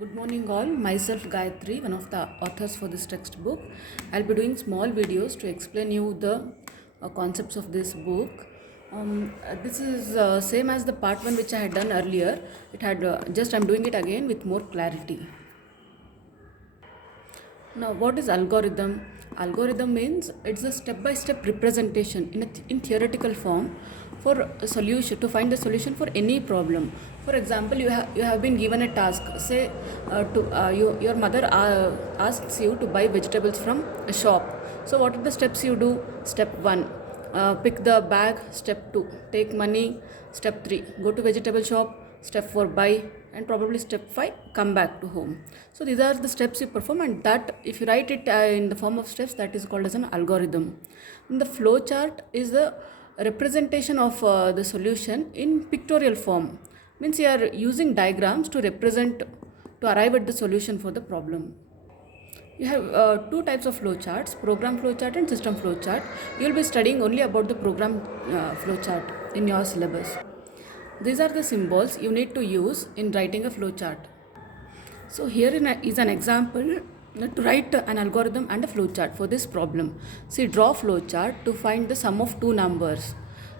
Good morning all, myself Gayatri, one of the authors for this textbook. I'll be doing small videos to explain you the concepts of this book. This is same as the part 1 which I had done earlier. It had just I'm doing it again with more clarity. Now, what is algorithm? Algorithm means it's a step-by-step representation in theoretical form for a solution, to find the solution for any problem. For example, you have been given a task. Say your mother asks you to buy vegetables from a shop. So what are the steps you do? Step 1, pick the bag. Step 2, take money. Step 3, go to vegetable shop. Step 4, buy. And probably step 5, come back to home. So these are the steps you perform, and that if you write it in the form of steps, that is called as an algorithm. And the flow chart is the representation of the solution in pictorial form. Means you are using diagrams to arrive at the solution for the problem. You have two types of flow charts: program flow chart and system flow chart. You will be studying only about the program flow chart in your syllabus. These are the symbols you need to use in writing a flow chart. So here is an example to write an algorithm and a flow chart for this problem. See, draw flow chart to find the sum of two numbers.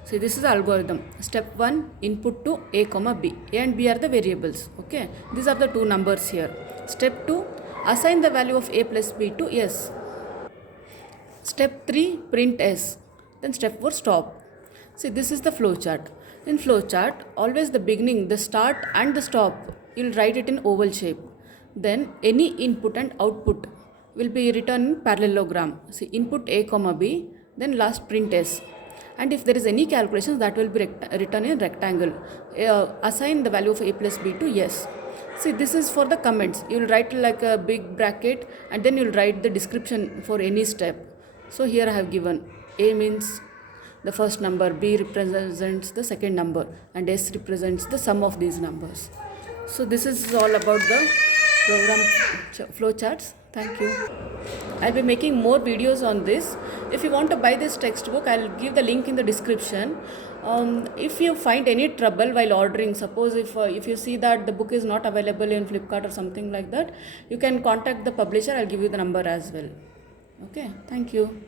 See, this is the algorithm. Step 1, input to a comma b. A and b are the variables. Okay, these are the two numbers here. Step 2, assign the value of a plus b to s. Step 3, print s. Then step 4, stop. See, this is the flow chart. In flowchart, always the beginning, the start and the stop, you will write it in oval shape. Then any input and output will be written in parallelogram. See, input a comma b, then last print s. And if there is any calculations, that will be written in rectangle. Assign the value of a plus b to yes. See, this is for the comments. You will write like a big bracket, and then you will write the description for any step. So here I have given a means the first number, b represents the second number, and s represents the sum of these numbers. So this is all about the program flow charts. Thank you. I'll be making more videos on this. If you want to buy this textbook, I'll give the link in the description. If you find any trouble while ordering, suppose if you see that the book is not available in Flipkart or something like that, you can contact the publisher. I'll give you the number as well. Okay, thank you.